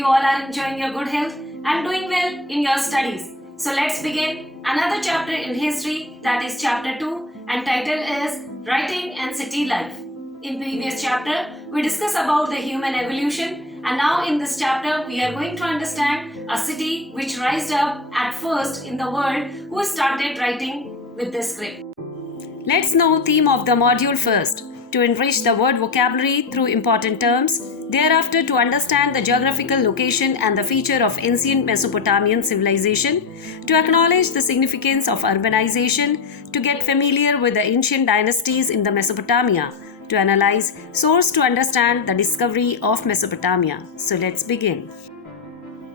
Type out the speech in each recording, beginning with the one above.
you all are enjoying your good health and doing well in your studies. So let's begin another chapter in history, that is chapter 2, and title is Writing and City Life. In previous chapter, we discussed about the human evolution, and now in this chapter we are going to understand a city which rised up at first in the world who started writing with this script. Let's know theme of the module first. To enrich the word vocabulary through important terms, thereafter to understand the geographical location and the feature of ancient Mesopotamian civilization, to acknowledge the significance of urbanization, to get familiar with the ancient dynasties in the Mesopotamia, to analyze source to understand the discovery of Mesopotamia. So let's begin.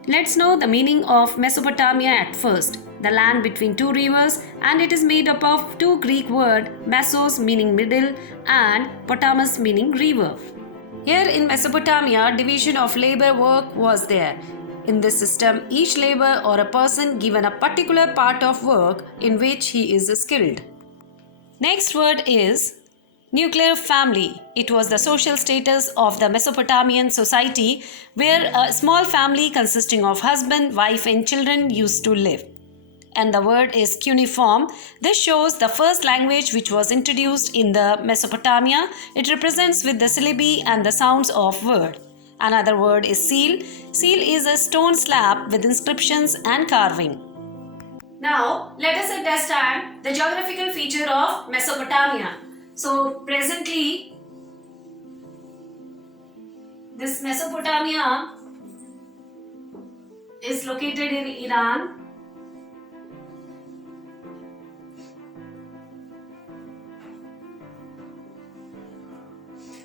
Let's know the meaning of Mesopotamia at first. The land between two rivers, and it is made up of two Greek words, mesos meaning middle and potamus meaning river. Here in Mesopotamia, division of labor work was there. In this system, each labor or a person given a particular part of work in which he is skilled. Next word is nuclear family. It was the social status of the Mesopotamian society where a small family consisting of husband, wife and children used to live. And the word is cuneiform. This shows the first language which was introduced in the Mesopotamia. It represents with the syllabi and the sounds of word. Another word is seal. Seal is a stone slab with inscriptions and carving. Now let us understand the geographical feature of Mesopotamia. So presently this Mesopotamia is located in Iran.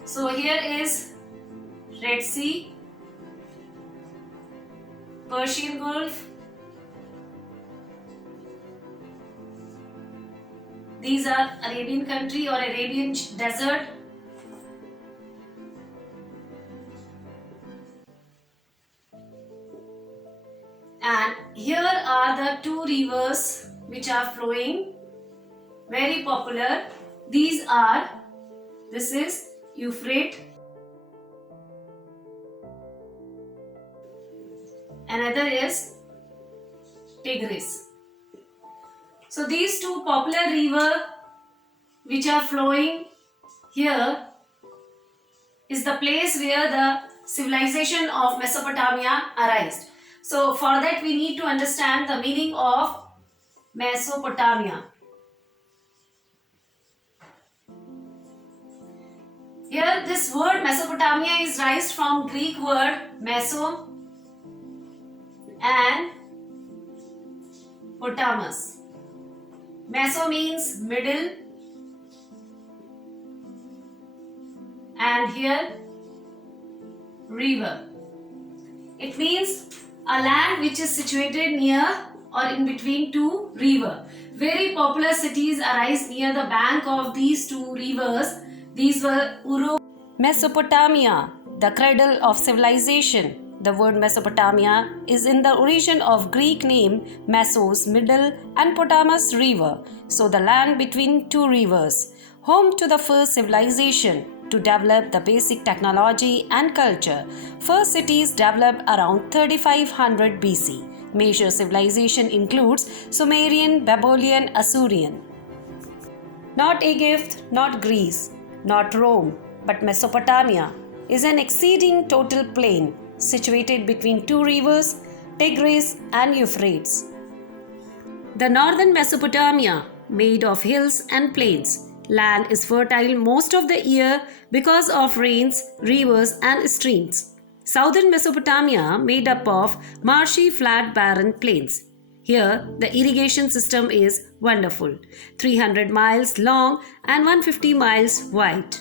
So here is Red Sea, Persian Gulf. These are Arabian country or Arabian desert. And here are the two rivers which are flowing, very popular. This is Euphrates. Another is Tigris. So these two popular rivers which are flowing here is the place where the civilization of Mesopotamia arose. So for that we need to understand the meaning of Mesopotamia. Here this word Mesopotamia is raised from Greek word meso and potamus. Meso means middle and here river. It means a land which is situated near or in between two rivers. Very popular cities arise near the bank of these two rivers. These were Mesopotamia, the cradle of civilization. The word Mesopotamia is in the origin of Greek name Mesos, middle, and Potamus, river. So the land between two rivers, home to the first civilization to develop the basic technology and culture. First cities developed around 3500 BC. Major civilization includes Sumerian, Babylonian, Assyrian. Not Egypt, not Greece, not Rome, but Mesopotamia is an exceeding total plain situated between two rivers, Tigris and Euphrates. The northern Mesopotamia, made of hills and plains. Land is fertile most of the year because of rains, rivers and streams. Southern Mesopotamia, made up of marshy, flat, barren plains. Here, the irrigation system is wonderful, 300 miles long and 150 miles wide.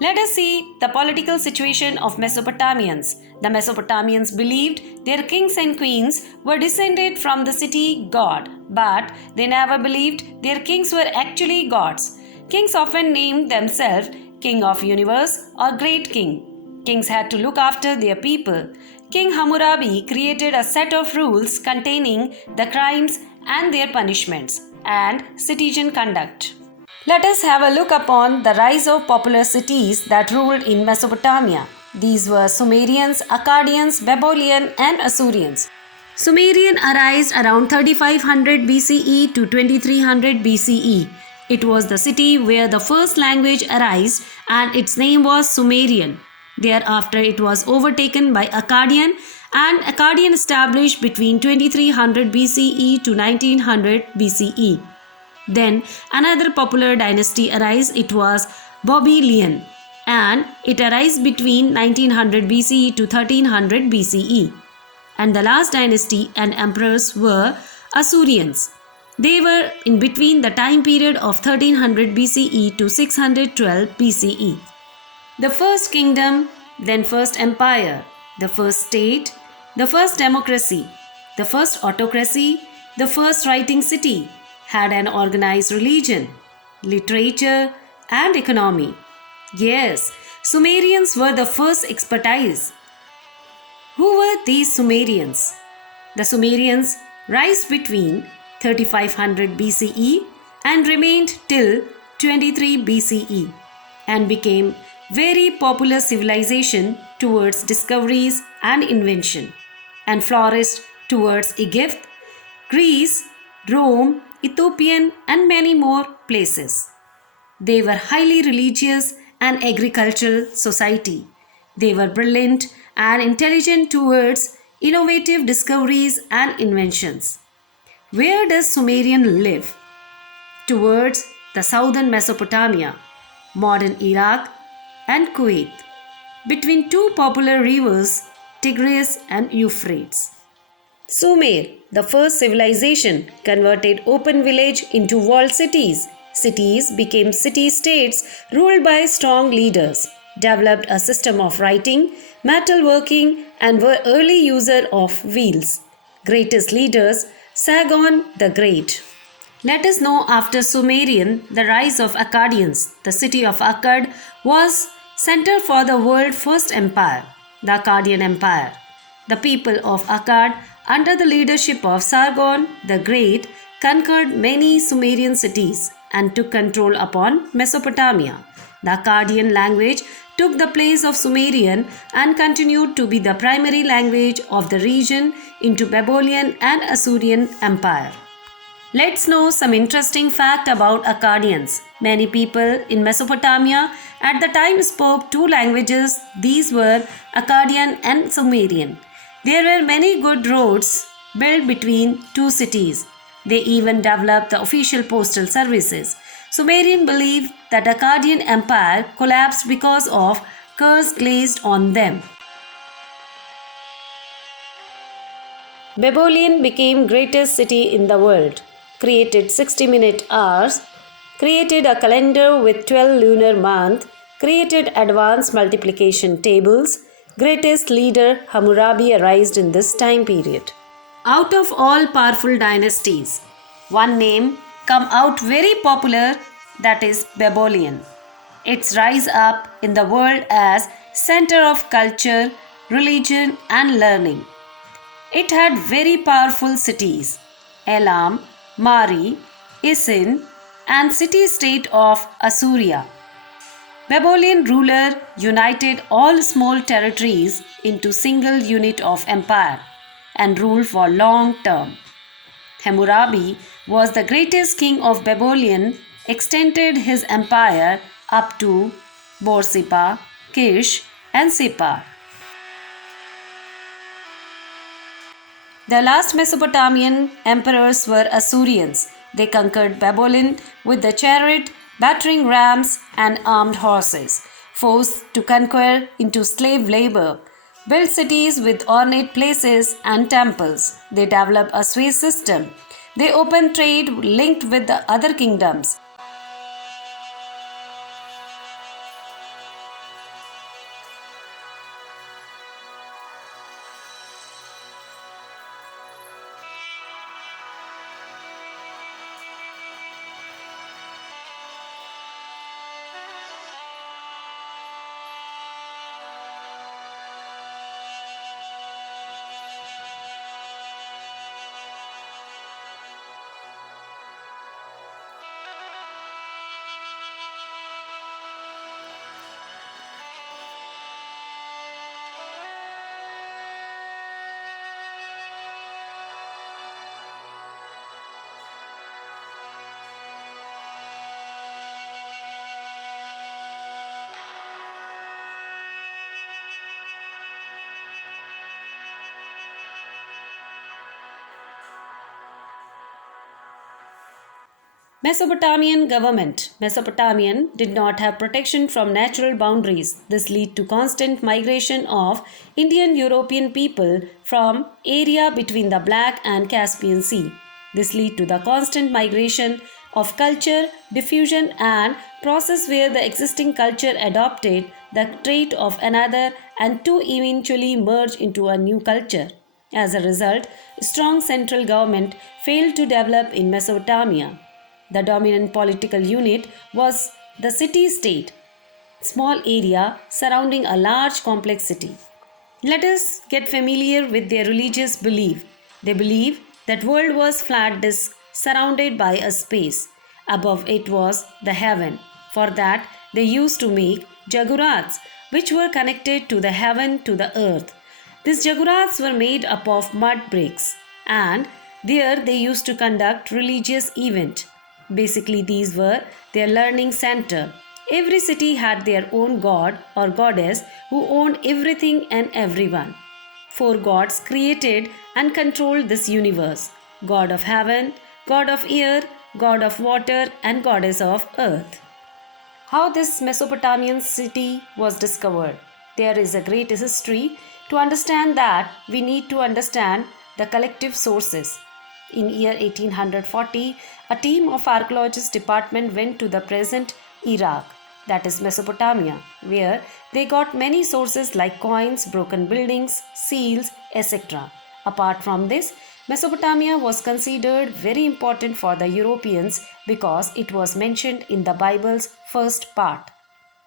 Let us see the political situation of Mesopotamians. The Mesopotamians believed their kings and queens were descended from the city god, but they never believed their kings were actually gods. Kings often named themselves King of Universe or Great King. Kings had to look after their people. King Hammurabi created a set of rules containing the crimes and their punishments and citizen conduct. Let us have a look upon the rise of popular cities that ruled in Mesopotamia. These were Sumerians, Akkadians, Babylonian, and Assyrians. Sumerian arose around 3500 BCE to 2300 BCE. It was the city where the first language arose and its name was Sumerian. Thereafter, it was overtaken by Akkadian, and Akkadian established between 2300 BCE to 1900 BCE. Then another popular dynasty arose, it was Babylonian, and it arose between 1900 BCE to 1300 BCE. And the last dynasty and emperors were Assyrians. They were in between the time period of 1300 BCE to 612 BCE. The first kingdom, then first empire, the first state, the first democracy, the first autocracy, the first writing city, had an organized religion, literature, and economy. Yes, Sumerians were the first expertise. Who were these Sumerians? The Sumerians rose between 3500 BCE and remained till 23 BCE and became very popular civilization towards discoveries and invention, and flourished towards Egypt, Greece, Rome, Ethiopian, and many more places. They were highly religious and agricultural society. They were brilliant and intelligent towards innovative discoveries and inventions. Where does Sumerian live? Towards the southern Mesopotamia, modern Iraq, and Kuwait, between two popular rivers, Tigris and Euphrates. Sumer, the first civilization, converted open village into walled cities. Cities became city-states ruled by strong leaders, developed a system of writing, metalworking, and were early user of wheels. Greatest leaders, Sargon the Great. Let us know after Sumerian, the rise of Akkadians. The city of Akkad was center for the world's first empire, the Akkadian Empire. The people of Akkad, under the leadership of Sargon the Great, conquered many Sumerian cities and took control upon Mesopotamia. The Akkadian language took the place of Sumerian and continued to be the primary language of the region into Babylonian and Assyrian Empire. Let's know some interesting fact about Akkadians. Many people in Mesopotamia at the time spoke two languages. These were Akkadian and Sumerian. There were many good roads built between two cities. They even developed the official postal services. Sumerian believed that Akkadian Empire collapsed because of curse placed on them. Babylon became greatest city in the world, created 60-minute hours, created a calendar with 12 lunar months, created advanced multiplication tables. Greatest leader Hammurabi arose in this time period. Out of all powerful dynasties, one name come out very popular, that is Babylon. Its rise up in the world as center of culture, religion and learning. It had very powerful cities, Elam, Mari, Isin, and city-state of Assyria. Babylonian ruler united all small territories into single unit of empire and ruled for long term. Hammurabi was the greatest king of Babylon, extended his empire up to Borsippa, Kish, and Sippar. The last Mesopotamian emperors were Assyrians. They conquered Babylon with the chariot, battering rams, and armed horses, forced to conquer into slave labor, built cities with ornate places and temples. They developed a sway system. They opened trade linked with the other kingdoms. Mesopotamian government. Mesopotamian did not have protection from natural boundaries. This led to constant migration of Indian European people from area between the Black and Caspian Sea. This led to the constant migration of culture, diffusion and process where the existing culture adopted the trait of another and to eventually merge into a new culture. As a result, strong central government failed to develop in Mesopotamia. The dominant political unit was the city-state, small area surrounding a large complex city. Let us get familiar with their religious belief. They believe that world was flat disk surrounded by a space. Above it was the heaven. For that, they used to make jaggurats, which were connected to the heaven to the earth. These jaggurats were made up of mud bricks, and there they used to conduct religious event. Basically, these were their learning center. Every city had their own god or goddess who owned everything and everyone. Four gods created and controlled this universe: God of heaven, God of air, God of water, and Goddess of earth. How this Mesopotamian city was discovered. There is a great history. To understand that, we need to understand the collective sources. In year 1840, a team of archaeologists department went to the present Iraq, that is Mesopotamia, where they got many sources like coins, broken buildings, seals, etc. Apart from this, Mesopotamia was considered very important for the Europeans because it was mentioned in the Bible's first part.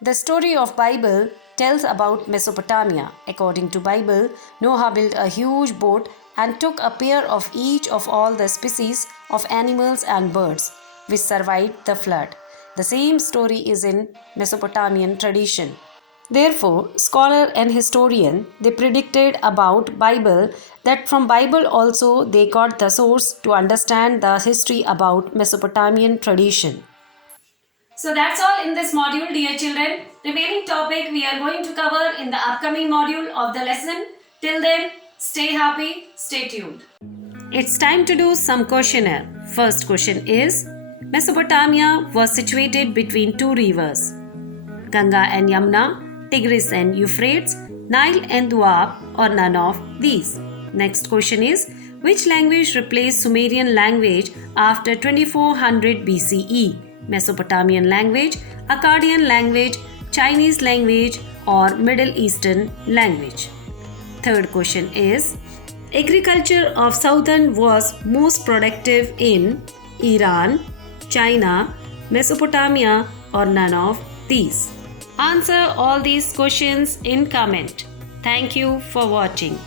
The story of Bible tells about Mesopotamia. According to Bible, Noah built a huge boat and took a pair of each of all the species of animals and birds which survived the flood. The same story is in Mesopotamian tradition. Therefore, scholar and historian, they predicted about Bible that from Bible also they got the source to understand the history about Mesopotamian tradition. So that's all in this module, dear children. Remaining topic we are going to cover in the upcoming module of the lesson. Till then, stay happy, stay tuned. It's time to do some questionnaire. First question is, Mesopotamia was situated between two rivers, Ganga and Yamuna, Tigris and Euphrates, Nile and Doab, or none of these. Next question is, which language replaced Sumerian language after 2400 BCE? Mesopotamian language, Akkadian language, Chinese language, or Middle Eastern language? Third question is, agriculture of southern was most productive in Iran, China, Mesopotamia, or none of these? Answer all these questions in comment. Thank you for watching.